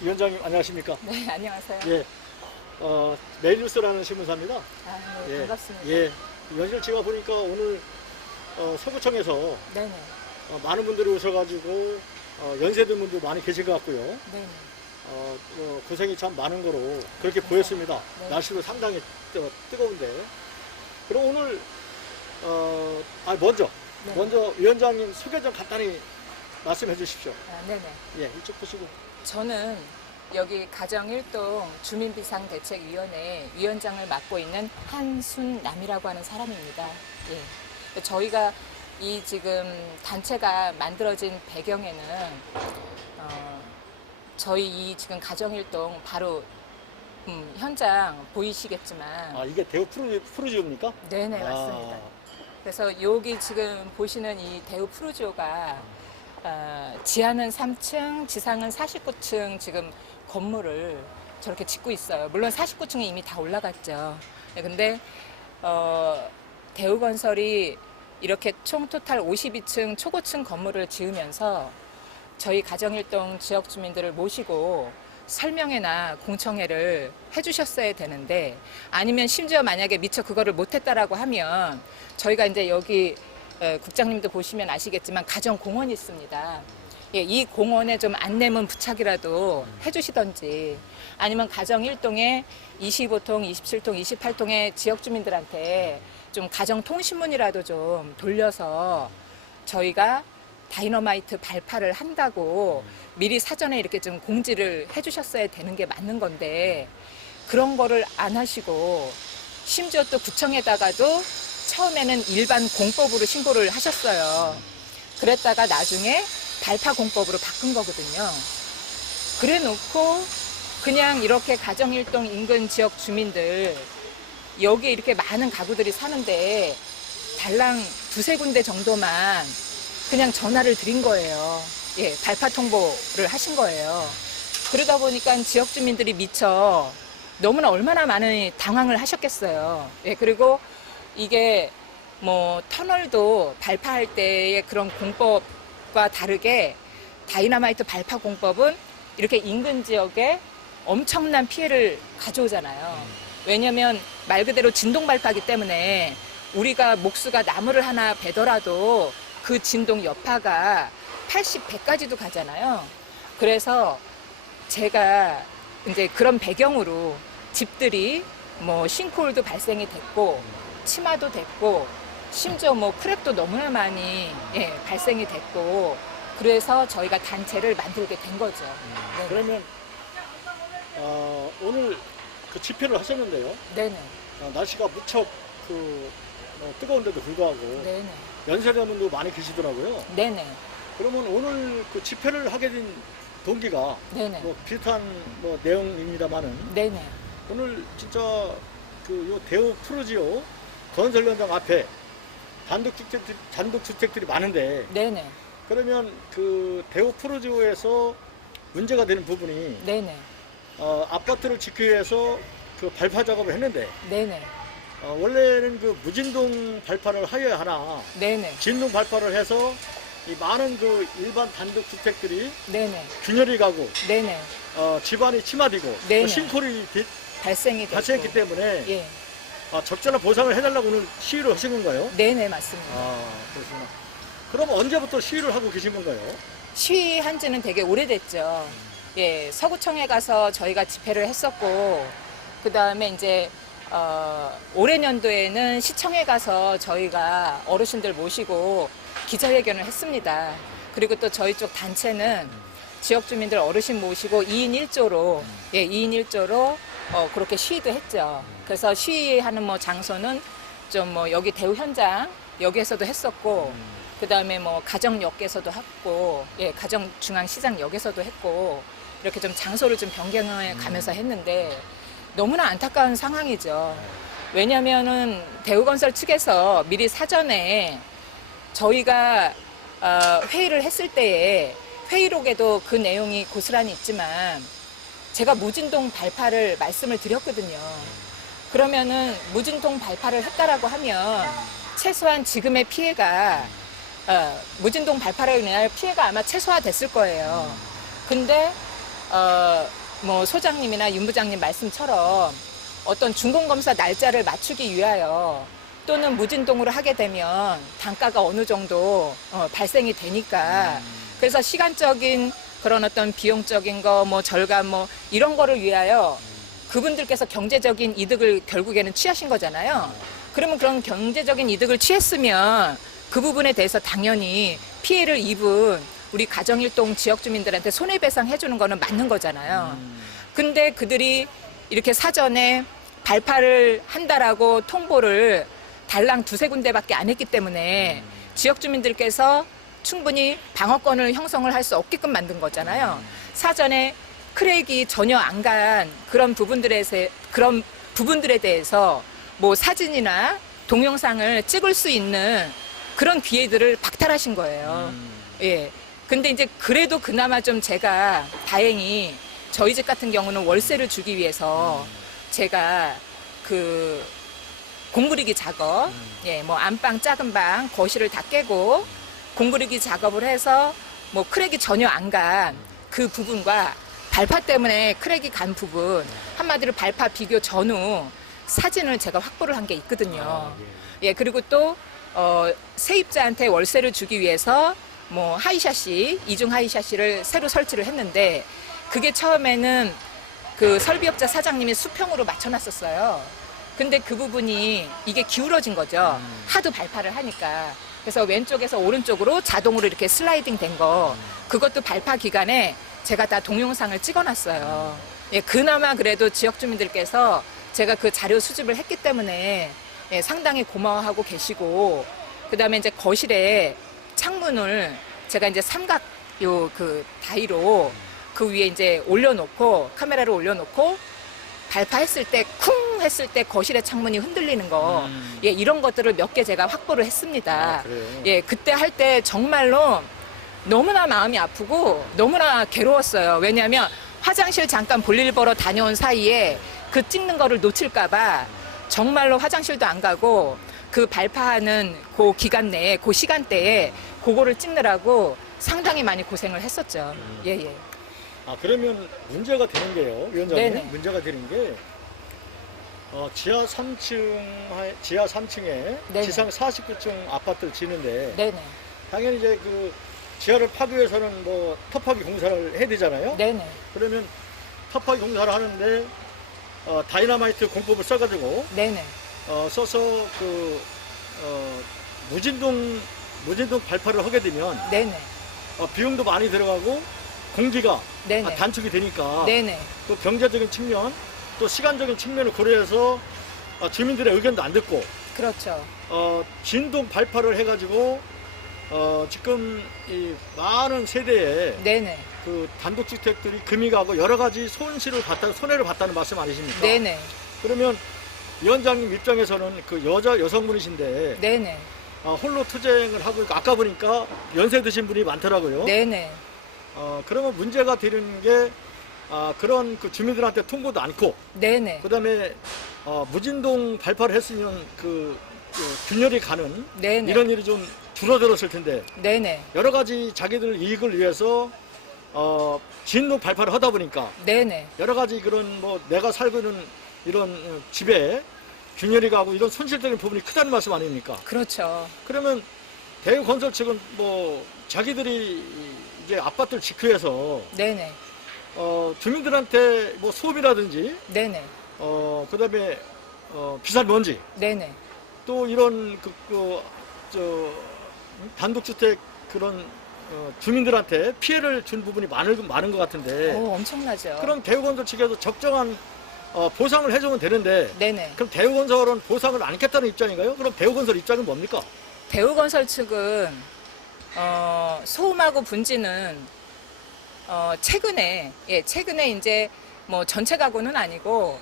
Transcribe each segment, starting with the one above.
위원장님 안녕하십니까? 네, 안녕하세요. 예, 매일뉴스라는 신문사입니다. 네, 예, 반갑습니다. 예, 연실 제가 보니까 오늘 서구청에서 네네. 많은 분들이 오셔가지고 연세된 분도 많이 계신 것 같고요. 네네. 고생이 참 많은 거로 그렇게 보였습니다. 네. 날씨도 상당히 뜨거운데. 그럼 오늘 네. 먼저 위원장님 소개 좀 간단히 말씀해 주십시오. 네네. 예, 이쪽 보시고. 저는 여기 가정일동 주민비상대책위원회 위원장을 맡고 있는 한순남이라고 하는 사람입니다. 예. 저희가 이 지금 단체가 만들어진 배경에는 저희 이 지금 가정일동 바로 현장 보이시겠지만 이게 대우 푸르지오입니까? 네네 맞습니다. 그래서 여기 지금 보시는 이 대우 푸르지오가 지하는 3층, 지상은 49층 지금 건물을 저렇게 짓고 있어요. 물론 49층이 이미 다 올라갔죠. 네, 근데 대우건설이 이렇게 총 토탈 52층 초고층 건물을 지으면서 저희 가정일동 지역 주민들을 모시고 설명회나 공청회를 해주셨어야 되는데, 아니면 심지어 만약에 미처 그거를 못했다라고 하면 저희가 이제 여기 국장님도 보시면 아시겠지만 가정공원이 있습니다. 예, 이 공원에 좀 안내문 부착이라도 해주시던지, 아니면 가정 1동에 25통, 27통, 28통의 지역 주민들한테 좀 가정통신문이라도 좀 돌려서 저희가 다이너마이트 발파를 한다고 미리 사전에 이렇게 좀 공지를 해주셨어야 되는 게 맞는 건데, 그런 거를 안 하시고 심지어 또 구청에다가도 처음에는 일반 공법으로 신고를 하셨어요. 그랬다가 나중에 발파 공법으로 바꾼 거거든요. 그래 놓고 그냥 이렇게 가정일동 인근 지역 주민들, 여기 이렇게 많은 가구들이 사는데 달랑 두세 군데 정도만 그냥 전화를 드린 거예요. 예, 발파 통보를 하신 거예요. 그러다 보니까 지역 주민들이 미처 너무나 얼마나 많은 당황을 하셨겠어요. 예, 그리고 이게 뭐 터널도 발파할 때의 그런 공법과 다르게 다이너마이트 발파 공법은 이렇게 인근 지역에 엄청난 피해를 가져오잖아요. 왜냐면 말 그대로 진동 발파기 때문에 우리가 목수가 나무를 하나 베더라도 그 진동 여파가 80, 100까지도 가잖아요. 그래서 제가 이제 그런 배경으로 집들이 뭐 싱크홀도 발생이 됐고 치마도 됐고 심지어 뭐 크랙도 너무나 많이 발생이 됐고, 그래서 저희가 단체를 만들게 된 거죠. 네네. 그러면 오늘 그 집회를 하셨는데요. 네네. 날씨가 무척 뜨거운데도 불구하고 네네. 연세대 분도 많이 계시더라고요. 네네. 그러면 오늘 그 집회를 하게 된 동기가 네네. 뭐 비슷한 뭐 내용입니다만은, 네네. 오늘 진짜 요 대우 푸르지오 건설 현장 앞에 단독주택들이 많은데, 네네. 그러면 그 대우 푸르지오에서 문제가 되는 부분이 네네. 아파트를 짓기 위해서 그 발파 작업을 했는데, 네네. 원래는 그 무진동 발파를 하여야 하나, 네네. 진동 발파를 해서 이 많은 그 일반 단독 주택들이 네네. 균열이 가고 네네. 집안이 치마되고 네네. 또 싱크홀이 발생이 됐고. 발생했기 때문에 예. 적절한 보상을 해달라고 오늘 시위를 하신 건가요? 네네, 맞습니다. 그렇구나. 그럼 언제부터 시위를 하고 계신 건가요? 시위한 지는 되게 오래됐죠. 예, 서구청에 가서 저희가 집회를 했었고, 그 다음에 이제, 올해 년도에는 시청에 가서 저희가 어르신들 모시고 기자회견을 했습니다. 그리고 또 저희 쪽 단체는 지역 주민들 어르신 모시고 2인 1조로, 2인 1조로 그렇게 시위도 했죠. 그래서 시위하는 뭐 장소는 좀 뭐 여기 대우 현장, 여기에서도 했었고, 그 다음에 뭐 가정역에서도 했고, 가정중앙시장역에서도 했고, 이렇게 좀 장소를 좀 변경해 가면서 했는데 너무나 안타까운 상황이죠. 왜냐면은 대우건설 측에서 미리 사전에 저희가 회의를 했을 때에 회의록에도 그 내용이 고스란히 있지만 제가 무진동 발파를 말씀을 드렸거든요. 그러면은 무진동 발파를 했다라고 하면 최소한 지금의 피해가 무진동 발파로 인한 피해가 아마 최소화됐을 거예요. 근데 뭐 소장님이나 윤 부장님 말씀처럼 어떤 준공검사 날짜를 맞추기 위하여 또는 무진동으로 하게 되면 단가가 어느 정도 발생이 되니까 그래서 시간적인 그런 어떤 비용적인 거 뭐 절감 뭐 이런 거를 위하여 그분들께서 경제적인 이득을 결국에는 취하신 거잖아요. 그러면 그런 경제적인 이득을 취했으면 그 부분에 대해서 당연히 피해를 입은 우리 가정일동 지역 주민들한테 손해배상 해주는 거는 맞는 거잖아요. 근데 그들이 이렇게 사전에 발파를 한다라고 통보를 달랑 두세 군데밖에 안 했기 때문에 지역 주민들께서 충분히 방어권을 형성을 할 수 없게끔 만든 거잖아요. 사전에 크랙이 전혀 안 간 그런 부분들에 대해서 뭐 사진이나 동영상을 찍을 수 있는 그런 기회들을 박탈하신 거예요. 예. 근데 이제 그래도 그나마 좀 제가 다행히 저희 집 같은 경우는 월세를 주기 위해서 제가 그 공구리기 작업, 예, 뭐 안방, 작은 방, 거실을 다 깨고 공구리기 작업을 해서 뭐 크랙이 전혀 안 간 그 부분과 발파 때문에 크랙이 간 부분, 한마디로 발파 비교 전후 사진을 제가 확보를 한 게 있거든요. 예, 그리고 또 세입자한테 월세를 주기 위해서 뭐 하이샤시, 이중 하이샤시를 새로 설치를 했는데 그게 처음에는 그 설비업자 사장님이 수평으로 맞춰놨었어요. 근데 그 부분이 이게 기울어진 거죠. 하도 발파를 하니까. 그래서 왼쪽에서 오른쪽으로 자동으로 이렇게 슬라이딩 된 거, 그것도 발파 기간에 제가 다 동영상을 찍어놨어요. 예, 그나마 그래도 지역 주민들께서 제가 그 자료 수집을 했기 때문에 예, 상당히 고마워하고 계시고, 그 다음에 이제 거실에 창문을 제가 이제 삼각 그 다이로 그 위에 이제 올려놓고, 카메라를 올려놓고, 발파했을 때, 쿵 했을 때 거실의 창문이 흔들리는 거, 예, 이런 것들을 몇 개 제가 확보를 했습니다. 예, 그때 할 때 정말로 너무나 마음이 아프고 너무나 괴로웠어요. 왜냐하면 화장실 잠깐 볼일 보러 다녀온 사이에 그 찍는 거를 놓칠까봐 정말로 화장실도 안 가고 그 발파하는 그 기간 내에, 그 시간대에 그거를 찍느라고 상당히 많이 고생을 했었죠. 예, 예. 아, 그러면 문제가 되는 게요, 위원장님. 네네. 문제가 되는 게 지하 3층에 네네. 지상 49층 아파트를 지는데 네네. 당연히 이제 그 지하를 파기 위해서는 뭐 터파기 공사를 해야 되잖아요. 네네. 그러면 터파기 공사를 하는데 다이너마이트 공법을 써가지고 네네. 써서 그 무진동 발파를 하게 되면 네네. 비용도 많이 들어가고 공기가 네네. 단축이 되니까 네네. 또 경제적인 측면 또 시간적인 측면을 고려해서 주민들의 의견도 안 듣고 그렇죠. 진동 발파를 해가지고 지금 이 많은 세대에 네네. 그 단독주택들이 금이 가고 여러 가지 손해를 봤다는 말씀 아니십니까? 네네. 그러면 위원장님 입장에서는 그 여성분이신데 네네. 홀로 투쟁을 하고 아까 보니까 연세 드신 분이 많더라고요. 네네. 그러면 문제가 되는 게 그런 그 주민들한테 통보도 않고 네네. 그다음에 무진동 발파를 했으면 그 균열이 가는 네네. 이런 일이 좀 줄어들었을 텐데 네네. 여러 가지 자기들 이익을 위해서 진동 발파를 하다 보니까 네네. 여러 가지 그런 뭐 내가 살고 있는 이런 집에 균열이 가고 이런 손실되는 부분이 크다는 말씀 아닙니까? 그렇죠. 그러면 대우건설 측은 뭐 자기들이 이제 아파트를 짓기 위해서 네네. 주민들한테 뭐 소음이라든지 네네. 그다음에 비싼 먼지 네네. 또 이런 단독주택 그런 주민들한테 피해를 준 부분이 많은 것 같은데 오, 엄청나죠. 그럼 대우건설 측에서 적정한 보상을 해주면 되는데 네네. 그럼 대우건설은 보상을 안 하겠다는 입장인가요? 그럼 대우건설 입장은 뭡니까? 대우건설 측은 소음하고 분지는 최근에 이제 뭐 전체 가구는 아니고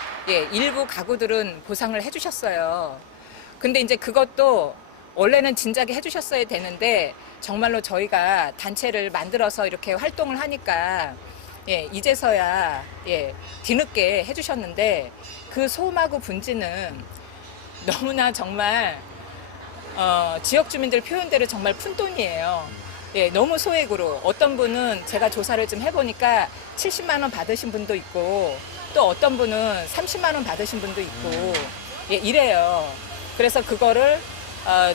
일부 가구들은 보상을 해주셨어요. 근데 이제 그것도 원래는 진작에 해주셨어야 되는데 정말로 저희가 단체를 만들어서 이렇게 활동을 하니까 이제서야 뒤늦게 해주셨는데 그 소음하고 분지는 너무나 정말 지역 주민들 표현대로 정말 푼돈이에요. 예, 너무 소액으로 어떤 분은 제가 조사를 좀 해보니까 70만 원 받으신 분도 있고 또 어떤 분은 30만 원 받으신 분도 있고 예, 이래요. 그래서 그거를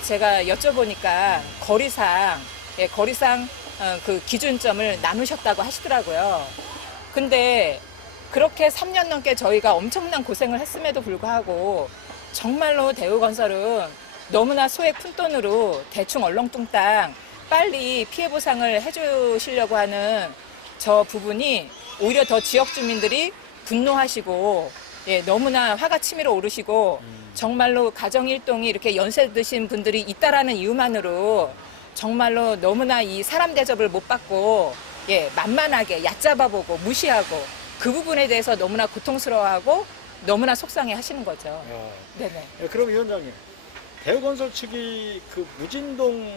제가 여쭤보니까 거리상 그 기준점을 나누셨다고 하시더라고요. 근데 그렇게 3년 넘게 저희가 엄청난 고생을 했음에도 불구하고 정말로 대우건설은 너무나 소액 푼돈으로 대충 얼렁뚱땅 빨리 피해 보상을 해주시려고 하는 저 부분이 오히려 더 지역 주민들이 분노하시고 예, 너무나 화가 치밀어 오르시고 정말로 가정일동이 이렇게 연세 드신 분들이 있다라는 이유만으로 정말로 너무나 이 사람 대접을 못 받고 예, 만만하게 얕잡아보고 무시하고 그 부분에 대해서 너무나 고통스러워하고 너무나 속상해 하시는 거죠. 네네. 예, 그럼 위원장님, 대우건설 측이 그 무진동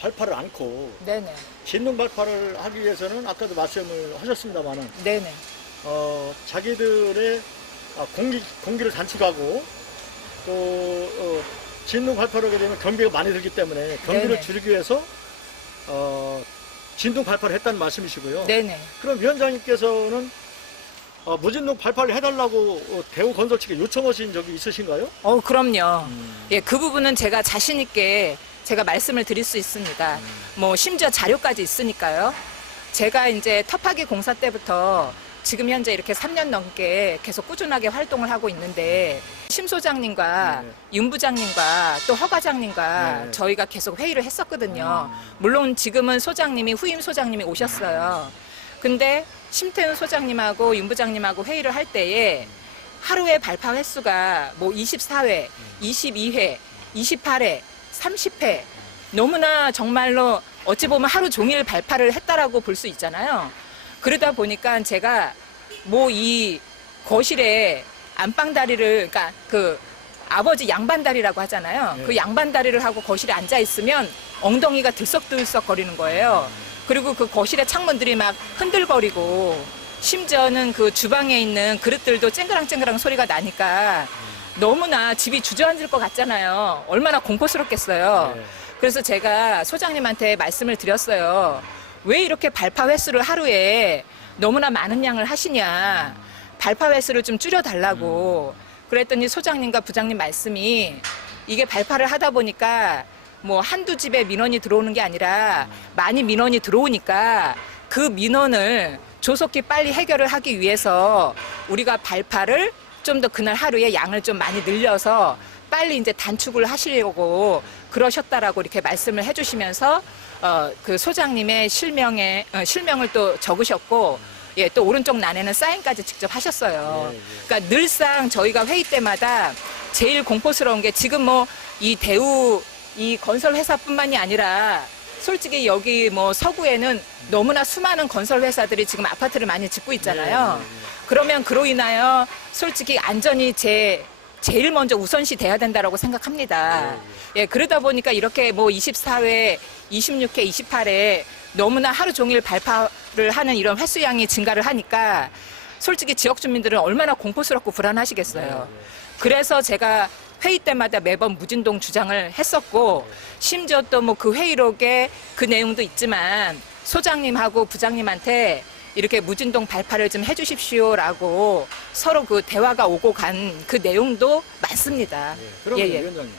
발파를 않고 네네. 진동 발파를 하기 위해서는 아까도 말씀을 하셨습니다만은 네네. 자기들의 공기를 단축하고 또 진동 발파를 하게 되면 경비가 많이 들기 때문에 경비를 네네. 줄이기 위해서 진동 발파를 했다는 말씀이시고요. 네네. 그럼 위원장님께서는 무진동 발파를 해달라고 대우건설 측에 요청하신 적이 있으신가요? 그럼요. 예, 그 부분은 제가 자신 있게 제가 말씀을 드릴 수 있습니다. 뭐 심지어 자료까지 있으니까요. 제가 이제 터파기 공사 때부터 지금 현재 이렇게 3년 넘게 계속 꾸준하게 활동을 하고 있는데 심 소장님과 네. 윤 부장님과 또 허 과장님과 네. 저희가 계속 회의를 했었거든요. 물론 지금은 소장님이 후임 소장님이 오셨어요. 근데 심태훈 소장님하고 윤 부장님하고 회의를 할 때에 하루에 발파 횟수가 뭐 24회, 22회, 28회, 30회 너무나 정말로 어찌 보면 하루 종일 발파를 했다라고 볼 수 있잖아요. 그러다 보니까 제가 뭐 이 거실에 안방다리를 그러니까 그 아버지 양반다리라고 하잖아요. 네. 그 양반다리를 하고 거실에 앉아 있으면 엉덩이가 들썩들썩 거리는 거예요. 그리고 그 거실의 창문들이 막 흔들거리고 심지어는 그 주방에 있는 그릇들도 쨍그랑쨍그랑 소리가 나니까 너무나 집이 주저앉을 것 같잖아요. 얼마나 공포스럽겠어요. 네. 그래서 제가 소장님한테 말씀을 드렸어요. 왜 이렇게 발파 횟수를 하루에 너무나 많은 양을 하시냐. 발파 횟수를 좀 줄여달라고. 그랬더니 소장님과 부장님 말씀이 이게 발파를 하다 보니까 뭐 한두 집에 민원이 들어오는 게 아니라 많이 민원이 들어오니까 그 민원을 조속히 빨리 해결을 하기 위해서 우리가 발파를 좀 더 그날 하루에 양을 좀 많이 늘려서 빨리 이제 단축을 하시려고 그러셨다라고 이렇게 말씀을 해주시면서 그 소장님의 실명을 또 적으셨고 예, 또 오른쪽 난에는 사인까지 직접 하셨어요. 예, 예. 그러니까 늘상 저희가 회의 때마다 제일 공포스러운 게 지금 뭐 이 대우 이 건설 회사뿐만이 아니라 솔직히 여기 뭐 서구에는 너무나 수많은 건설 회사들이 지금 아파트를 많이 짓고 있잖아요. 그러면 그로 인하여 솔직히 안전이 제일 먼저 우선시 돼야 된다라고 생각합니다. 예, 그러다 보니까 이렇게 뭐 24회, 26회, 28회 너무나 하루 종일 발파를 하는 이런 횟수량이 증가를 하니까 솔직히 지역 주민들은 얼마나 공포스럽고 불안하시겠어요. 그래서 제가 회의 때마다 매번 무진동 주장을 했었고 심지어 또 뭐 그 회의록에 그 내용도 있지만 소장님하고 부장님한테 이렇게 무진동 발파를 좀 해주십시오라고 서로 그 대화가 오고 간 그 내용도 많습니다. 그러면 예, 예. 위원장님,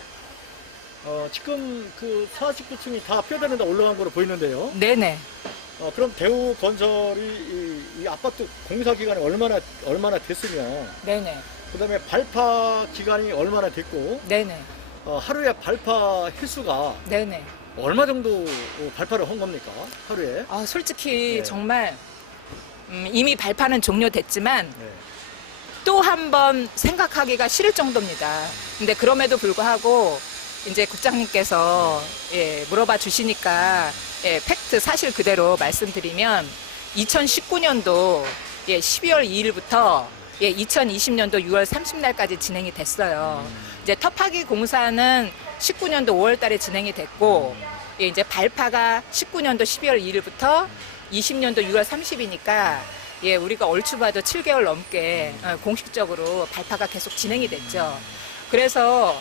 지금 그 49층이 다 뼈대는데 올라간 거로 보이는데요. 네네. 그럼 대우건설이 이 아파트 공사 기간이 얼마나 됐으며, 네네. 그다음에 발파 기간이 얼마나 됐고, 네네. 하루에 발파 횟수가 네네. 얼마 정도 발파를 한 겁니까? 하루에? 솔직히 네. 정말 이미 발파는 종료됐지만 네. 또 한 번 생각하기가 싫을 정도입니다. 근데 그럼에도 불구하고 이제 국장님께서 예, 물어봐 주시니까 예, 팩트 사실 그대로 말씀드리면 2019년도 예, 12월 2일부터 예, 2020년도 6월 30날까지 진행이 됐어요. 이제 터파기 공사는 19년도 5월 달에 진행이 됐고 예, 이제 발파가 19년도 12월 2일부터 20년도 6월 30이니까 예, 우리가 얼추 봐도 7개월 넘게 공식적으로 발파가 계속 진행이 됐죠. 그래서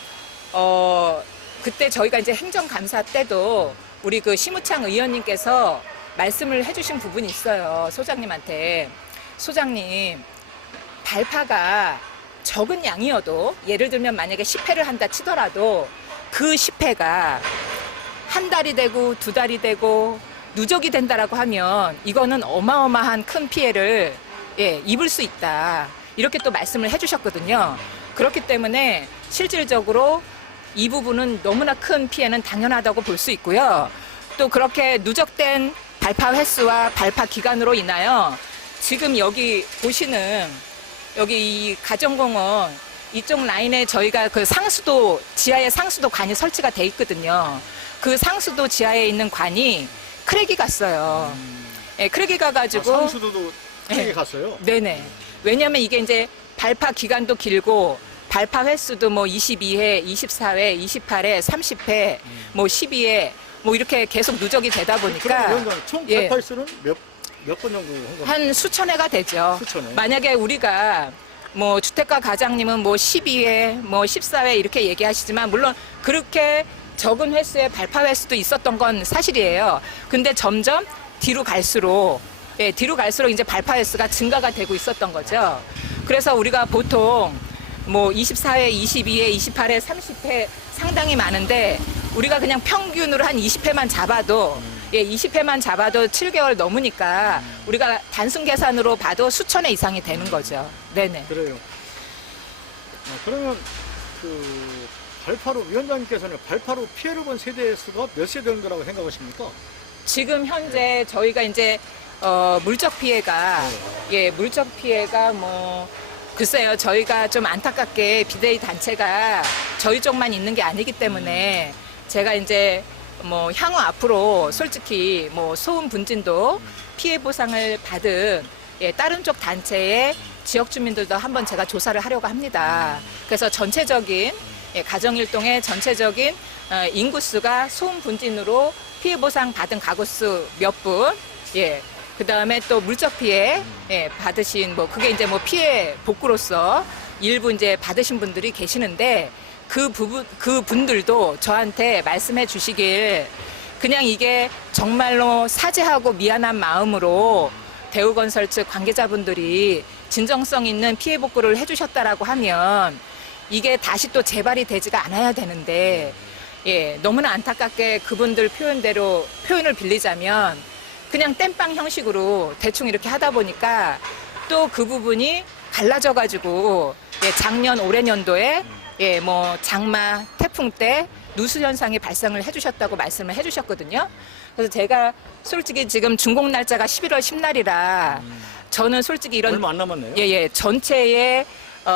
그때 저희가 이제 행정감사 때도 우리 그 심우창 의원님께서 말씀을 해주신 부분이 있어요. 소장님한테. 소장님, 발파가 적은 양이어도 예를 들면 만약에 10회를 한다 치더라도 그 10회가 한 달이 되고 두 달이 되고 누적이 된다라고 하면 이거는 어마어마한 큰 피해를 입을 수 있다. 이렇게 또 말씀을 해주셨거든요. 그렇기 때문에 실질적으로 이 부분은 너무나 큰 피해는 당연하다고 볼 수 있고요. 또 그렇게 누적된 발파 횟수와 발파 기간으로 인하여 지금 여기 보시는 여기 이 가정공원 이쪽 라인에 저희가 그 상수도 지하에 상수도 관이 설치가 돼 있거든요. 그 상수도 지하에 있는 관이 크랙이 갔어요. 예, 크랙이 가가지고 상수도도 크랙이 네. 갔어요. 네네. 왜냐하면 이게 이제 발파 기간도 길고 발파 횟수도 뭐 22회, 24회, 28회, 30회, 뭐 12회 뭐 이렇게 계속 누적이 되다 보니까 그러면 총 예. 발파 횟수는 몇 번 정도 한 겁니까? 한 수천 회가 되죠. 수천 회. 만약에 우리가 뭐 주택가 가장님은 뭐 12회, 뭐 14회 이렇게 얘기하시지만 물론 그렇게 적은 횟수의 발파 횟수도 있었던 건 사실이에요. 근데 점점 뒤로 갈수록 뒤로 갈수록 이제 발파 횟수가 증가가 되고 있었던 거죠. 그래서 우리가 보통 뭐 24회, 22회, 28회, 30회 상당히 많은데 우리가 그냥 평균으로 한 20회만 잡아도 20회만 잡아도 7개월 넘으니까 우리가 단순 계산으로 봐도 수천 회 이상이 되는 거죠. 네네. 그래요. 그러면 그 발파로 위원장님께서는 발파로 피해를 본 세대 수가 몇 세대 정도라고 생각하십니까? 지금 현재 저희가 이제 물적 피해가 물적 피해가 뭐 글쎄요, 저희가 좀 안타깝게 비대위 단체가 저희 쪽만 있는 게 아니기 때문에 제가 이제 뭐 향후 앞으로 솔직히 뭐 소음 분진도 피해 보상을 받은 다른 쪽 단체의 지역 주민들도 한번 제가 조사를 하려고 합니다. 그래서 전체적인 가정일동의 전체적인 인구수가 소음 분진으로 피해 보상 받은 가구 수 몇 분, 그 다음에 또 물적 피해 받으신 뭐 그게 이제 뭐 피해 복구로서 일부 이제 받으신 분들이 계시는데 그 분들도 저한테 말씀해 주시길 그냥 이게 정말로 사죄하고 미안한 마음으로 대우건설 측 관계자분들이 진정성 있는 피해 복구를 해주셨다라고 하면 이게 다시 또 재발이 되지가 않아야 되는데 너무나 안타깝게 그분들 표현대로 표현을 빌리자면 그냥 땜빵 형식으로 대충 이렇게 하다 보니까 또 그 부분이 갈라져 가지고 작년 올해 년도에 뭐 장마 태풍 때 누수 현상이 발생을 해주셨다고 말씀을 해주셨거든요. 그래서 제가 솔직히 지금 준공 날짜가 11월 10날이라 저는 솔직히 이런 얼마 안 남았네요. 전체의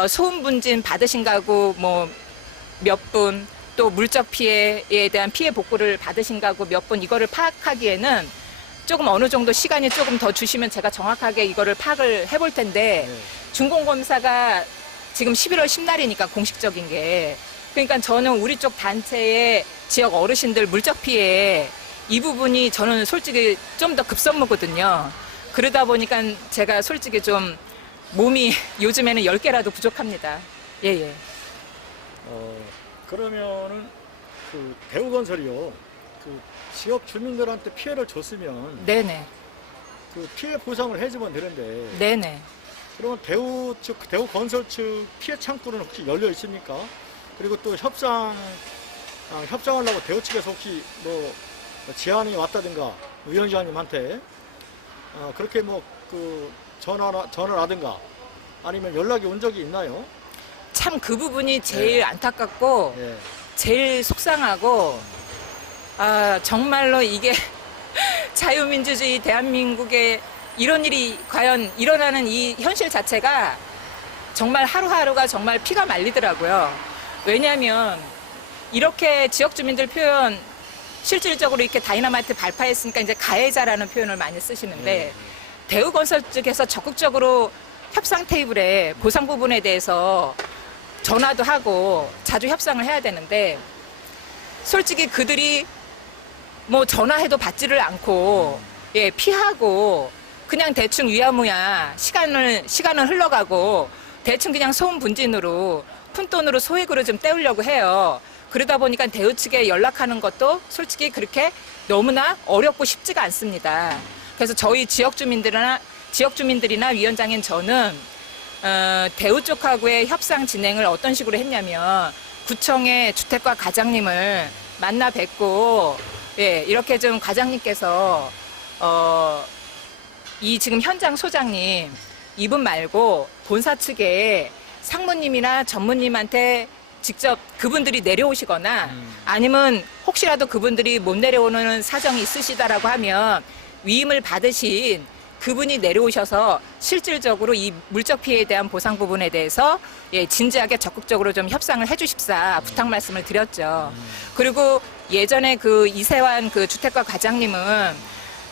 소음 분진 받으신 가구 뭐 몇 분, 또 물적 피해에 대한 피해 복구를 받으신 가구 몇 분 이거를 파악하기에는 조금 어느 정도 시간이 조금 더 주시면 제가 정확하게 이거를 파악을 해볼 텐데 준공 검사가 지금 11월 10날이니까 공식적인 게 그러니까 저는 우리 쪽 단체의 지역 어르신들 물적 피해 이 부분이 저는 솔직히 좀 더 급선무거든요. 그러다 보니까 제가 솔직히 좀 몸이 요즘에는 10개라도 부족합니다. 그러면은 그 대우건설이요. 그 지역 주민들한테 피해를 줬으면 네네. 그 피해 보상을 해주면 되는데 네네. 그러면 대우건설 측 피해 창구는 혹시 열려 있습니까? 그리고 또 협상하려고 대우 측에서 혹시 뭐 제안이 왔다든가 위원장님한테 그렇게 뭐 그 전화라든가 아니면 연락이 온 적이 있나요? 참 그 부분이 제일 안타깝고 제일 속상하고 정말로 이게 자유민주주의 대한민국에 이런 일이 과연 일어나는 이 현실 자체가 정말 하루하루가 정말 피가 말리더라고요. 왜냐하면 이렇게 지역 주민들 표현 실질적으로 이렇게 다이너마이트 발파했으니까 이제 가해자라는 표현을 많이 쓰시는데 대우건설 측에서 적극적으로 협상 테이블에 보상 부분에 대해서 전화도 하고 자주 협상을 해야 되는데 솔직히 그들이 뭐 전화해도 받지를 않고 피하고 그냥 대충 위야무야 시간은 흘러가고 대충 그냥 소음 분진으로 푼돈으로 소액으로 좀 때우려고 해요. 그러다 보니까 대우 측에 연락하는 것도 솔직히 그렇게 너무나 어렵고 쉽지가 않습니다. 그래서 저희 지역 주민들이나 위원장인 저는 대우 쪽하고의 협상 진행을 어떤 식으로 했냐면 구청의 주택과 과장님을 만나 뵙고 예, 이렇게 좀 과장님께서 이 지금 현장 소장님 이분 말고 본사 측에 상무님이나 전무님한테 직접 그분들이 내려오시거나 아니면 혹시라도 그분들이 못 내려오는 사정이 있으시다라고 하면 위임을 받으신 그분이 내려오셔서 실질적으로 이 물적 피해에 대한 보상 부분에 대해서 예, 진지하게 적극적으로 좀 협상을 해주십사 부탁 말씀을 드렸죠. 그리고 예전에 그 이세환 그 주택가 과장님은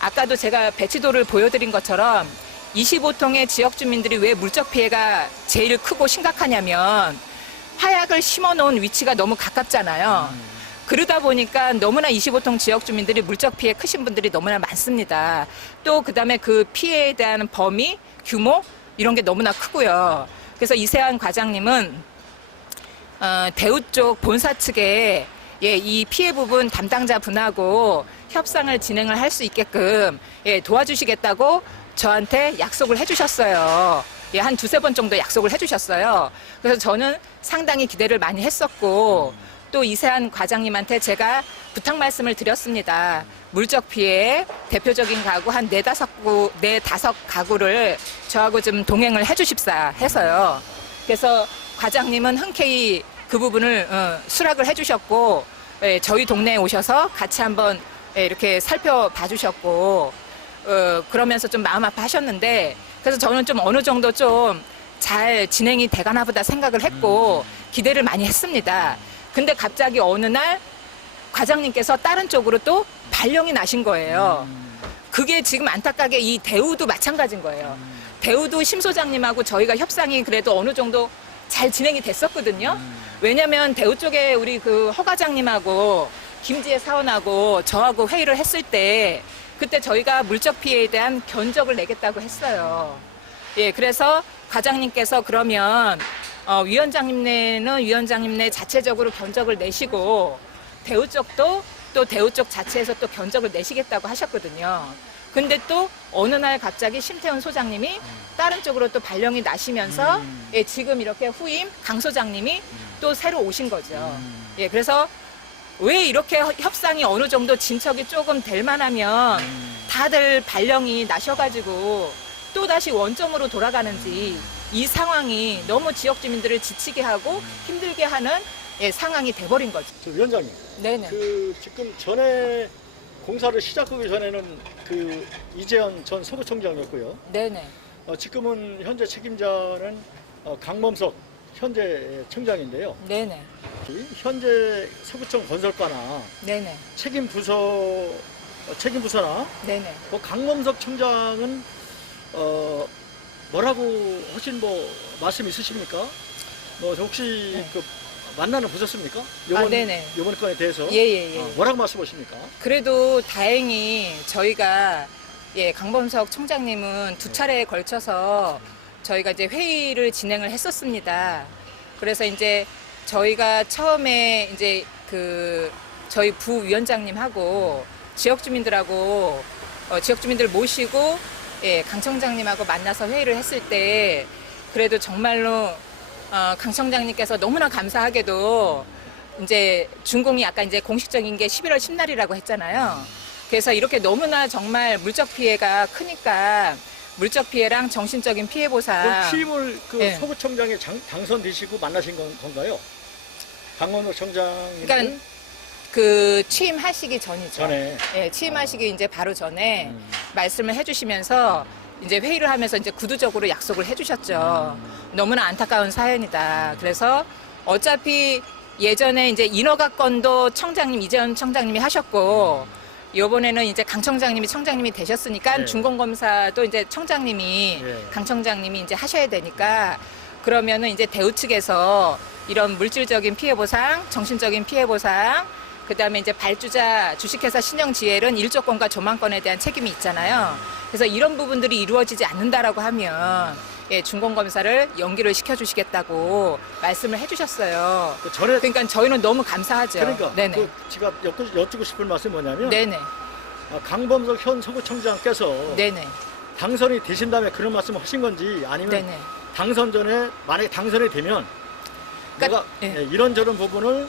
아까도 제가 배치도를 보여드린 것처럼 25통의 지역 주민들이 왜 물적 피해가 제일 크고 심각하냐면 화약을 심어 놓은 위치가 너무 가깝잖아요. 그러다 보니까 너무나 25통 지역 주민들이 물적 피해 크신 분들이 너무나 많습니다. 또 그다음에 그 피해에 대한 범위, 규모 이런 게 너무나 크고요. 그래서 이세환 과장님은 대우 쪽 본사 측에 예, 이 피해 부분 담당자 분하고 협상을 진행을 할 수 있게끔 예, 도와주시겠다고 저한테 약속을 해주셨어요. 예, 한 두세 번 정도 약속을 해주셨어요. 그래서 저는 상당히 기대를 많이 했었고 또 이세한 과장님한테 제가 부탁 말씀을 드렸습니다. 물적 피해 대표적인 가구 한 네다섯 가구를 저하고 좀 동행을 해주십사 해서요. 그래서 과장님은 흔쾌히 그 부분을 수락을 해주셨고 예, 저희 동네에 오셔서 같이 한번 예, 이렇게 살펴봐 주셨고 그러면서 좀 마음 아파하셨는데 그래서 저는 좀 어느 정도 좀 잘 진행이 되가나 보다 생각을 했고 기대를 많이 했습니다. 근데 갑자기 어느 날 과장님께서 다른 쪽으로 또 발령이 나신 거예요. 그게 지금 안타깝게 이 대우도 마찬가지인 거예요. 대우도 심 소장님하고 저희가 협상이 그래도 어느 정도 잘 진행이 됐었거든요. 왜냐면 대우 쪽에 우리 그 허 과장님하고 김지혜 사원하고 저하고 회의를 했을 때 그때 저희가 물적 피해에 대한 견적을 내겠다고 했어요. 예, 그래서 과장님께서 그러면 위원장님네는 위원장님네 자체적으로 견적을 내시고 대우 쪽도 또 대우 쪽 자체에서 또 견적을 내시겠다고 하셨거든요. 근데 또 어느 날 갑자기 심태훈 소장님이 다른 쪽으로 또 발령이 나시면서 예, 지금 이렇게 후임 강 소장님이 또 새로 오신 거죠. 예, 그래서 왜 이렇게 협상이 어느 정도 진척이 조금 될 만하면 다들 발령이 나셔가지고 또다시 원점으로 돌아가는지 이 상황이 너무 지역 주민들을 지치게 하고 힘들게 하는 예, 상황이 돼버린 거죠. 위원장님, 네네. 그 지금 전에 공사를 시작하기 전에는 그 이재현 전 서구청장이었고요. 네네. 지금은 현재 책임자는 강범석 현재 청장인데요. 네네. 현재 서구청 건설과나 네네. 책임부서나 네네. 강범석 청장은 뭐라고 하신 말씀 있으십니까? 혹시 네. 그 만나는 보셨습니까? 네네. 이번 건에 대해서 예. 뭐라고 말씀하십니까? 그래도 다행히 저희가 예, 강범석 청장님은 두 차례에 걸쳐서 저희가 이제 회의를 진행을 했었습니다. 그래서 이제 저희가 처음에 이제 그 저희 부위원장님하고 지역 주민들하고 지역 주민들 모시고 예, 강 청장님하고 만나서 회의를 했을 때 그래도 정말로 강 청장님께서 너무나 감사하게도 이제 준공이 아까 이제 공식적인 게 11월 10날이라고 했잖아요. 그래서 이렇게 너무나 정말 물적 피해가 크니까 물적 피해랑 정신적인 피해 보상. 취임을 예. 서구청장에 당선되시고 만나신 건가요? 강원호 청장님. 그러니까 그 취임하시기 전이죠. 전에. 예, 취임하시기 이제 바로 전에 말씀을 해주시면서 이제 회의를 하면서 이제 구두적으로 약속을 해주셨죠. 너무나 안타까운 사연이다. 그래서 어차피 예전에 이제 인허가 건도 이재현 청장님이 하셨고, 이번에는 이제 강 청장님이 되셨으니까 네. 준공검사도 이제 청장님이 네. 강 청장님이 이제 하셔야 되니까 그러면은 이제 대우 측에서 이런 물질적인 피해 보상, 정신적인 피해 보상, 그다음에 이제 발주자 주식회사 신영지엘은 일조권과 조망권에 대한 책임이 있잖아요. 그래서 이런 부분들이 이루어지지 않는다라고 하면 예, 준공검사를 연기를 시켜주시겠다고 말씀을 해주셨어요. 그 전에 그러니까 저희는 너무 감사하죠. 그러니까 네네. 그 제가 여쭙고 싶은 말씀이 뭐냐면 네네. 강범석 현 서구청장께서 네네. 당선이 되신 다음에 그런 말씀을 하신 건지 아니면 네네. 당선 전에 만약에 당선이 되면 그러니까, 내가 예. 이런저런 부분을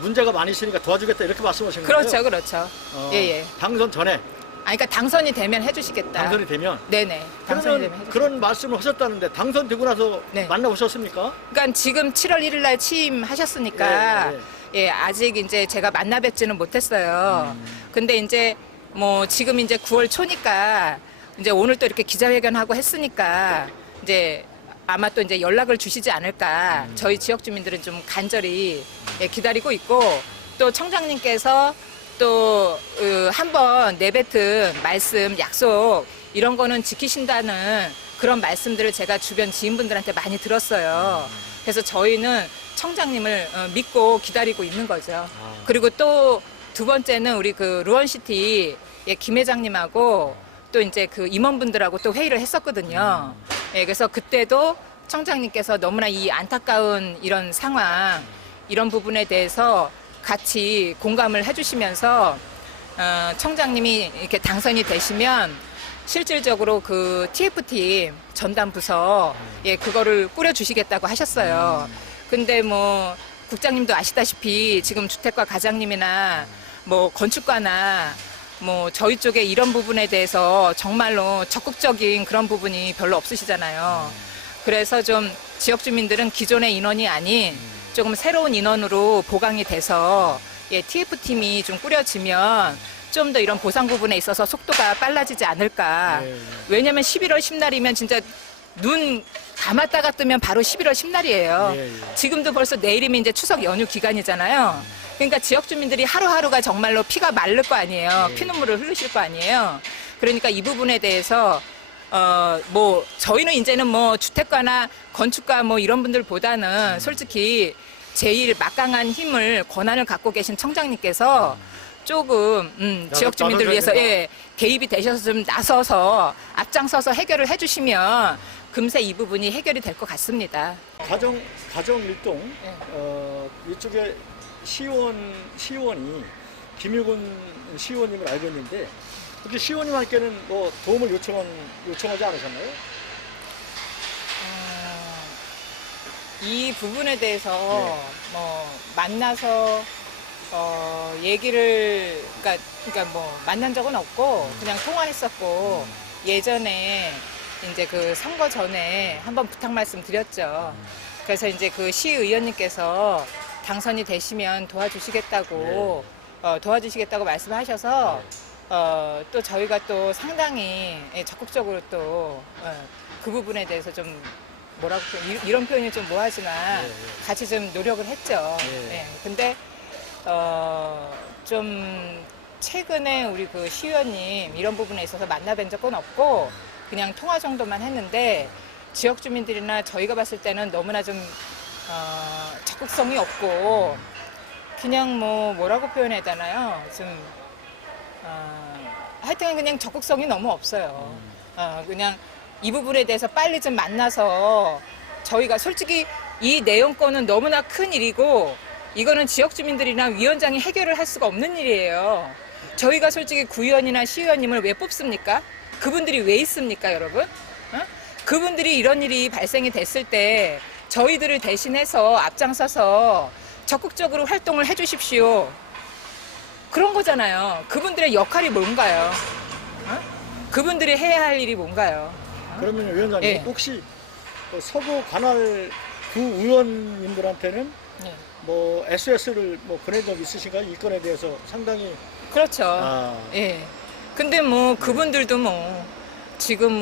문제가 많으시니까 도와주겠다 이렇게 말씀하신 거예요. 그렇죠, 그렇죠. 예. 당선 전에 그러니까 당선이 되면 해주시겠다. 당선이 되면 네네. 당선이 그러면 되면 해주시겠다. 그런 말씀을 하셨다는데 당선되고 나서 네. 만나보셨습니까? 그러니까 지금 7월 1일 날 취임하셨으니까 예, 예, 아직 이제 제가 만나 뵙지는 못했어요. 근데 이제 뭐 지금 이제 9월 초니까 이제 오늘 또 이렇게 기자회견하고 했으니까 이제 아마 또 이제 연락을 주시지 않을까. 저희 지역 주민들은 좀 간절히 예, 기다리고 있고 또 청장님께서 또 한번 내뱉은 말씀, 약속 이런 거는 지키신다는 그런 말씀들을 제가 주변 지인분들한테 많이 들었어요. 그래서 저희는 청장님을 믿고 기다리고 있는 거죠. 그리고 또 두 번째는 우리 그 루원시티 김 회장님하고 또 이제 그 임원분들하고 또 회의를 했었거든요. 예, 그래서 그때도 청장님께서 너무나 이 안타까운 이런 상황, 이런 부분에 대해서 같이 공감을 해주시면서 청장님이 이렇게 당선이 되시면 실질적으로 그 TF팀 전담 부서 예, 그거를 꾸려주시겠다고 하셨어요. 근데 뭐 국장님도 아시다시피 지금 주택가 과장님이나 뭐 건축가나 뭐 저희 쪽에 이런 부분에 대해서 정말로 적극적인 그런 부분이 별로 없으시잖아요. 그래서 좀 지역 주민들은 기존의 인원이 아닌 조금 새로운 인원으로 보강이 돼서 예, TF팀이 좀 꾸려지면 좀 더 이런 보상 부분에 있어서 속도가 빨라지지 않을까. 네. 왜냐면 11월 10날이면 진짜 눈 감았다가 뜨면 바로 11월 10날이에요. 예, 예. 지금도 벌써 내일이면 이제 추석 연휴 기간이잖아요. 그러니까 지역 주민들이 하루하루가 정말로 피가 마를 거 아니에요. 네. 피눈물을 흘리실 거 아니에요. 그러니까 이 부분에 대해서 뭐 저희는 이제는 뭐 주택가나 건축가 뭐 이런 분들보다는 솔직히 제일 막강한 힘을 권한을 갖고 계신 청장님께서 조금 지역 주민들 위해서 예, 개입이 되셔서 좀 나서서 앞장서서 해결을 해주시면 금세 이 부분이 해결이 될 것 같습니다. 가정 일동 네. 이쪽에 시의원이 김일곤 시의원님을 알고 있는데 혹시 시의원님께는 뭐 도움을 요청하지 않으셨나요? 이 부분에 대해서 네. 뭐 만나서 얘기를 그러니까 뭐 만난 적은 없고 그냥 통화했었고 예전에 이제 그 선거 전에 한번 부탁 말씀 드렸죠. 그래서 이제 그 시의원님께서 당선이 되시면 도와주시겠다고 도와주시겠다고 말씀하셔서 또 저희가 또 상당히 적극적으로 또 그 부분에 대해서 좀 뭐라고 이런 표현이 좀 뭐하지만 같이 좀 노력을 했죠. 예. 근데 좀 최근에 우리 그 시의원님 이런 부분에 있어서 만나뵌 적은 없고 그냥 통화 정도만 했는데 지역 주민들이나 저희가 봤을 때는 너무나 좀 적극성이 없고 그냥 뭐라고 표현해야 되나요? 좀 하여튼 그냥 적극성이 너무 없어요. 그냥 이 부분에 대해서 빨리 좀 만나서 저희가 솔직히 이 내용권은 너무나 큰 일이고 이거는 지역 주민들이나 위원장이 해결을 할 수가 없는 일이에요. 저희가 솔직히 구의원이나 시의원님을 왜 뽑습니까? 그분들이 왜 있습니까, 여러분? 그분들이 이런 일이 발생이 됐을 때 저희들을 대신해서 앞장서서 적극적으로 활동을 해주십시오. 그런 거잖아요. 그분들의 역할이 뭔가요? 그분들이 해야 할 일이 뭔가요? 그러면 위원장님 예. 혹시 서구 관할 구 의원님들한테는 네. 뭐 SS를 뭐 보낸 적 있으신가요? 이 건에 대해서 상당히 그렇죠. 예. 근데 뭐 그분들도 지금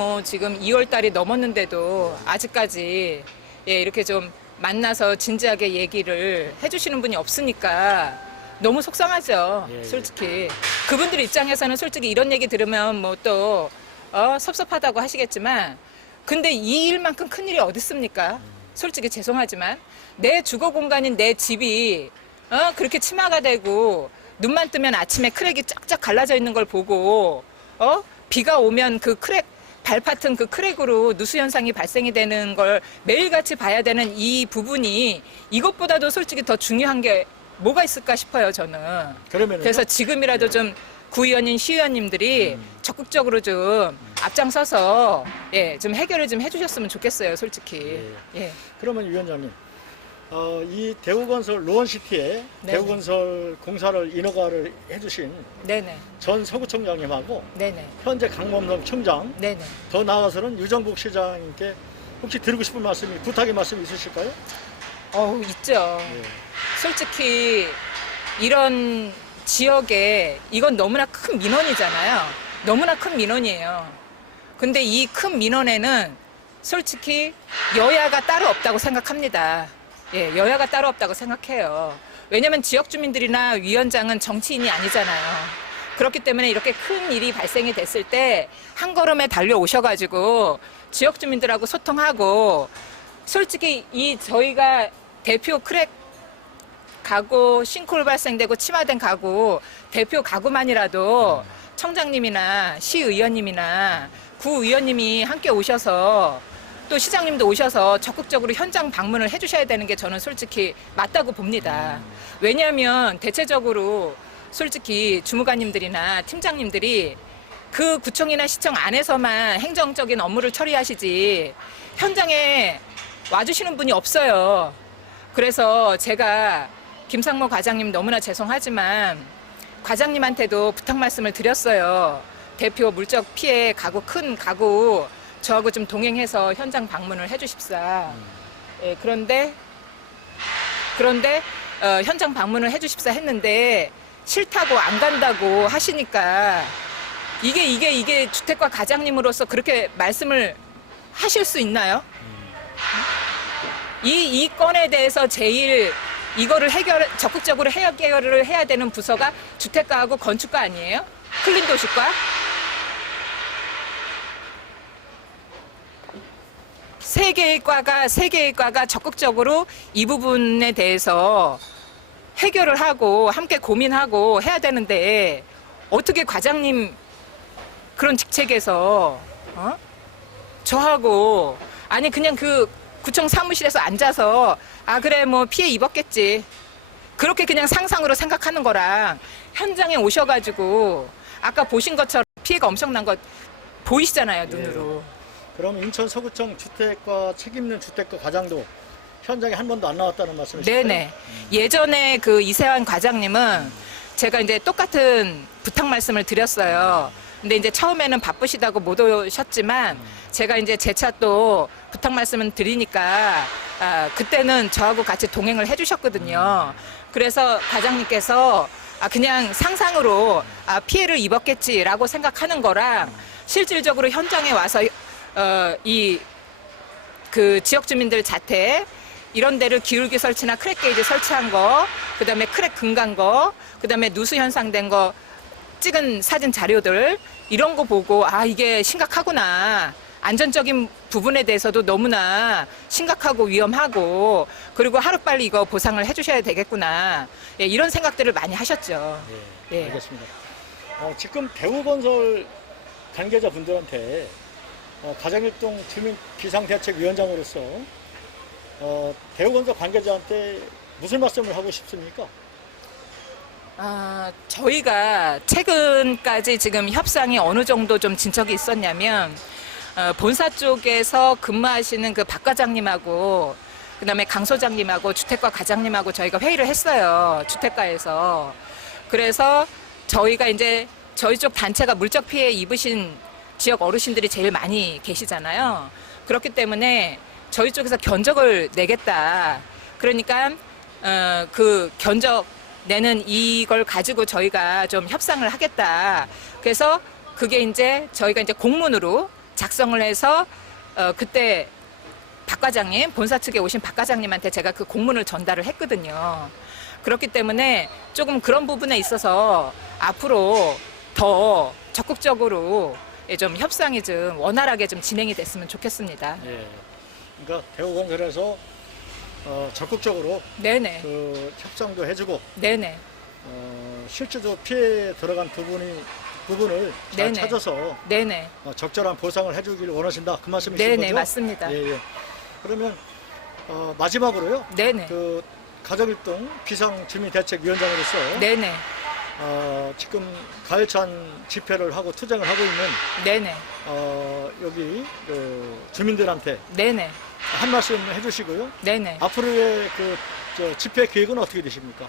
2월 달이 넘었는데도 아직까지 예, 이렇게 좀 만나서 진지하게 얘기를 해주시는 분이 없으니까 너무 속상하죠. 예, 예. 솔직히. 그분들 입장에서는 솔직히 이런 얘기 들으면 뭐 또 섭섭하다고 하시겠지만 근데 이 일만큼 큰 일이 어디 있습니까? 솔직히 죄송하지만 내 주거 공간인 내 집이 그렇게 침하가 되고 눈만 뜨면 아침에 크랙이 쫙쫙 갈라져 있는 걸 보고 비가 오면 그 크랙 발파튼 그 크랙으로 누수 현상이 발생이 되는 걸 매일같이 봐야 되는 이 부분이 이것보다도 솔직히 더 중요한 게 뭐가 있을까 싶어요, 저는. 그러면은 그래서 지금이라도 좀 구의원님, 시의원님들이 적극적으로 좀 앞장서서 예, 좀 해결을 좀 해주셨으면 좋겠어요, 솔직히. 예. 그러면 위원장님, 이 대우건설 로원시티에 네. 대우건설 공사를 인허가를 해주신 네네. 전 서구청장님하고 네네. 현재 강범석 청장, 네네. 더 나아가서는 유정국 시장님께 혹시 드리고 싶은 말씀이, 부탁의 말씀이 있으실까요? 있죠. 예. 솔직히 이런 지역에 이건 너무나 큰 민원이잖아요. 너무나 큰 민원이에요. 근데 이 큰 민원에는 솔직히 여야가 따로 없다고 생각합니다. 예, 여야가 따로 없다고 생각해요. 왜냐면 지역 주민들이나 위원장은 정치인이 아니잖아요. 그렇기 때문에 이렇게 큰 일이 발생이 됐을 때 한 걸음에 달려오셔가지고 지역 주민들하고 소통하고 솔직히 이 저희가 대표 크랙 가구, 싱크홀 발생되고 침하된 가구, 대표 가구만이라도 청장님이나 시의원님이나 구의원님이 함께 오셔서 또 시장님도 오셔서 적극적으로 현장 방문을 해주셔야 되는 게 저는 솔직히 맞다고 봅니다. 왜냐하면 대체적으로 솔직히 주무관님들이나 팀장님들이 그 구청이나 시청 안에서만 행정적인 업무를 처리하시지 현장에 와주시는 분이 없어요. 그래서 제가 김상모 과장님 너무나 죄송하지만 과장님한테도 부탁 말씀을 드렸어요. 대표 물적 피해 가구, 큰 가구 저하고 좀 동행해서 현장 방문을 해주십사. 예, 그런데 현장 방문을 해주십사 했는데 싫다고 안 간다고 하시니까 이게 주택과 과장님으로서 그렇게 말씀을 하실 수 있나요? 이 건에 대해서 제일 이거를 적극적으로 해결을 해야 되는 부서가 주택가하고 건축가 아니에요? 클린도시과? 세 개의 과가 적극적으로 이 부분에 대해서 해결을 하고 함께 고민하고 해야 되는데 어떻게 과장님 그런 직책에서 저하고 아니 그냥 그 구청 사무실에서 앉아서 아 그래 뭐 피해 입었겠지 그렇게 그냥 상상으로 생각하는 거랑 현장에 오셔가지고 아까 보신 것처럼 피해가 엄청난 거 보이시잖아요 눈으로. 그럼 인천 서구청 주택과 책임있는 주택과 과장도 현장에 한 번도 안 나왔다는 말씀이시죠? 네네. 예전에 그 이세환 과장님은 제가 이제 똑같은 부탁 말씀을 드렸어요. 근데 이제 처음에는 바쁘시다고 못 오셨지만 제가 이제 재차 또 부탁 말씀을 드리니까 그때는 저하고 같이 동행을 해주셨거든요. 그래서 과장님께서 그냥 상상으로 피해를 입었겠지라고 생각하는 거랑 실질적으로 현장에 와서 이 그 지역 주민들 자택 이런 데를 기울기 설치나 크랙 게이지 설치한 거, 그다음에 크랙 금간 거, 그다음에 누수 현상된 거 찍은 사진 자료들 이런 거 보고 이게 심각하구나. 안전적인 부분에 대해서도 너무나 심각하고 위험하고 그리고 하루빨리 이거 보상을 해주셔야 되겠구나. 예, 이런 생각들을 많이 하셨죠. 예, 알겠습니다. 지금 대우건설 관계자분들한테 가정일동 주민 비상대책위원장으로서 대우건설 관계자한테 무슨 말씀을 하고 싶습니까? 저희가 최근까지 지금 협상이 어느 정도 좀 진척이 있었냐면 본사 쪽에서 근무하시는 그 박 과장님하고 그다음에 강 소장님하고 주택과 과장님하고 저희가 회의를 했어요. 주택가에서. 그래서 저희가 이제 저희 쪽 단체가 물적 피해 입으신 지역 어르신들이 제일 많이 계시잖아요. 그렇기 때문에 저희 쪽에서 견적을 내겠다. 그러니까 그 견적 내는 이걸 가지고 저희가 좀 협상을 하겠다. 그래서 그게 이제 저희가 이제 공문으로 작성을 해서 그때 박 과장님, 본사 측에 오신 박 과장님한테 제가 그 공문을 전달을 했거든요. 그렇기 때문에 조금 그런 부분에 있어서 앞으로 더 적극적으로 좀 협상이 좀 원활하게 좀 진행이 됐으면 좋겠습니다. 예. 그러니까 대우건설에서 적극적으로 네네. 그 협상도 해주고 네네. 실제로 피해 들어간 부분이 부분을 잘 네네. 찾아서 네네. 적절한 보상을 해주기를 원하신다. 그 말씀이신 네네, 거죠? 맞습니다. 예, 예. 그러면 마지막으로요. 네네. 그 가정일동 비상주민대책위원장으로서 네네. 지금 가열찬 집회를 하고 투쟁을 하고 있는 네네. 여기 주민들한테 네네. 한 말씀 해주시고요. 네네. 앞으로의 저 집회 계획은 어떻게 되십니까?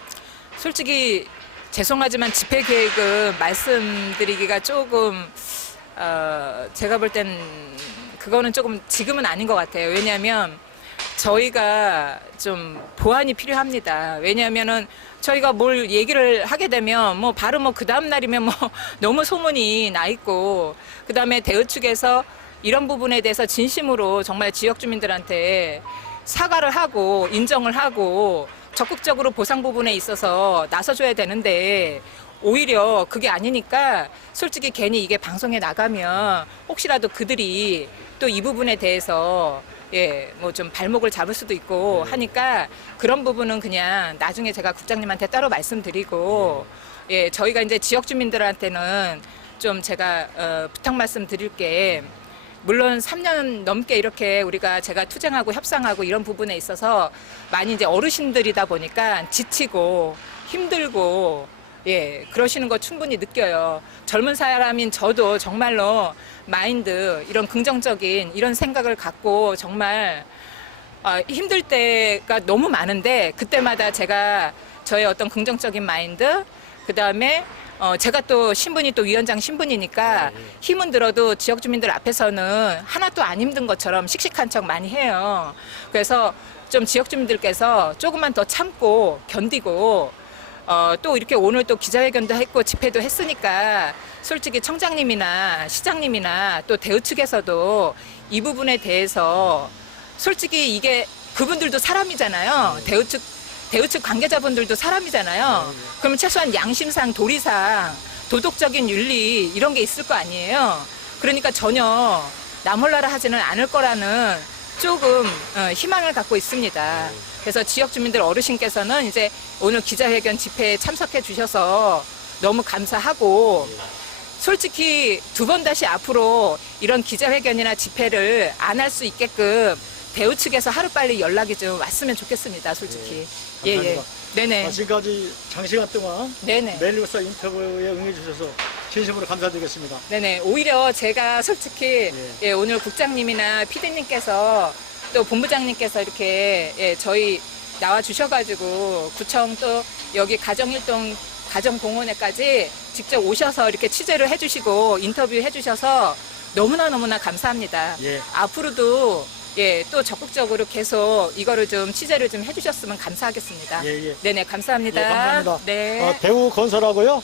솔직히 죄송하지만 집회 계획은 말씀드리기가 조금 제가 볼 땐 그거는 조금 지금은 아닌 것 같아요. 왜냐하면 저희가 좀 보완이 필요합니다. 왜냐하면은 저희가 뭘 얘기를 하게 되면 뭐 바로 뭐 그 다음 날이면 뭐 너무 소문이 나 있고, 그 다음에 대의 측에서 이런 부분에 대해서 진심으로 정말 지역 주민들한테 사과를 하고 인정을 하고 적극적으로 보상 부분에 있어서 나서줘야 되는데, 오히려 그게 아니니까 솔직히 괜히 이게 방송에 나가면 혹시라도 그들이 또 이 부분에 대해서 뭐 좀 발목을 잡을 수도 있고 하니까 그런 부분은 그냥 나중에 제가 국장님한테 따로 말씀드리고, 저희가 이제 지역 주민들한테는 좀 제가 부탁 말씀 드릴 게, 물론 3년 넘게 이렇게 제가 투쟁하고 협상하고 이런 부분에 있어서 많이 이제 어르신들이다 보니까 지치고 힘들고 그러시는 거 충분히 느껴요. 젊은 사람인 저도 정말로 마인드, 이런 긍정적인 이런 생각을 갖고 정말 힘들 때가 너무 많은데, 그때마다 제가 저의 어떤 긍정적인 마인드, 그 다음에 제가 또 신분이 또 위원장 신분이니까 힘은 들어도 지역 주민들 앞에서는 하나도 안 힘든 것처럼 씩씩한 척 많이 해요. 그래서 좀 지역 주민들께서 조금만 더 참고 견디고, 또 이렇게 오늘 또 기자회견도 했고 집회도 했으니까 솔직히 청장님이나 시장님이나 또 대의 측에서도 이 부분에 대해서 솔직히 이게 그분들도 사람이잖아요. 대의 측 관계자분들도 사람이잖아요. 그러면 최소한 양심상, 도리상, 도덕적인 윤리 이런 게 있을 거 아니에요. 그러니까 전혀 나 몰라라 하지는 않을 거라는 조금 희망을 갖고 있습니다. 그래서 지역 주민들 어르신께서는 이제 오늘 기자회견 집회에 참석해 주셔서 너무 감사하고, 솔직히 두 번 다시 앞으로 이런 기자회견이나 집회를 안 할 수 있게끔 대우 측에서 하루빨리 연락이 좀 왔으면 좋겠습니다. 솔직히. 감사합니다. 네네. 지금까지 장시간 동안 네네. 메일로서 인터뷰에 응해주셔서 진심으로 감사드리겠습니다. 네네. 오히려 제가 솔직히 오늘 국장님이나 PD님께서 또 본부장님께서 이렇게 저희 나와 주셔가지고 구청 또 여기 가정일동 가정공원에까지 직접 오셔서 이렇게 취재를 해주시고 인터뷰 해주셔서 너무나 감사합니다. 앞으로도 또 적극적으로 계속 이거를 좀 취재를 좀 해주셨으면 감사하겠습니다. 네네, 감사합니다. 감사합니다. 네. 대우건설하고요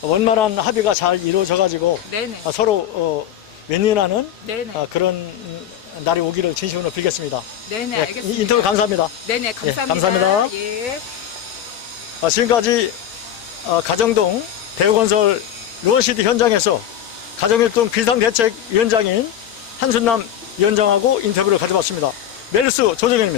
원만한 합의가 잘 이루어져가지고 네네. 서로 윈윈하는 네네. 그런 날이 오기를 진심으로 빌겠습니다. 네네, 알겠습니다. 인터뷰 감사합니다. 네네, 감사합니다. 감사합니다. 예. 지금까지 가정동 대우건설 루원시티 현장에서 가정일동 비상대책위원장인 한순남 위원장하고 인터뷰를 가져봤습니다. 메일스 조정현입니다.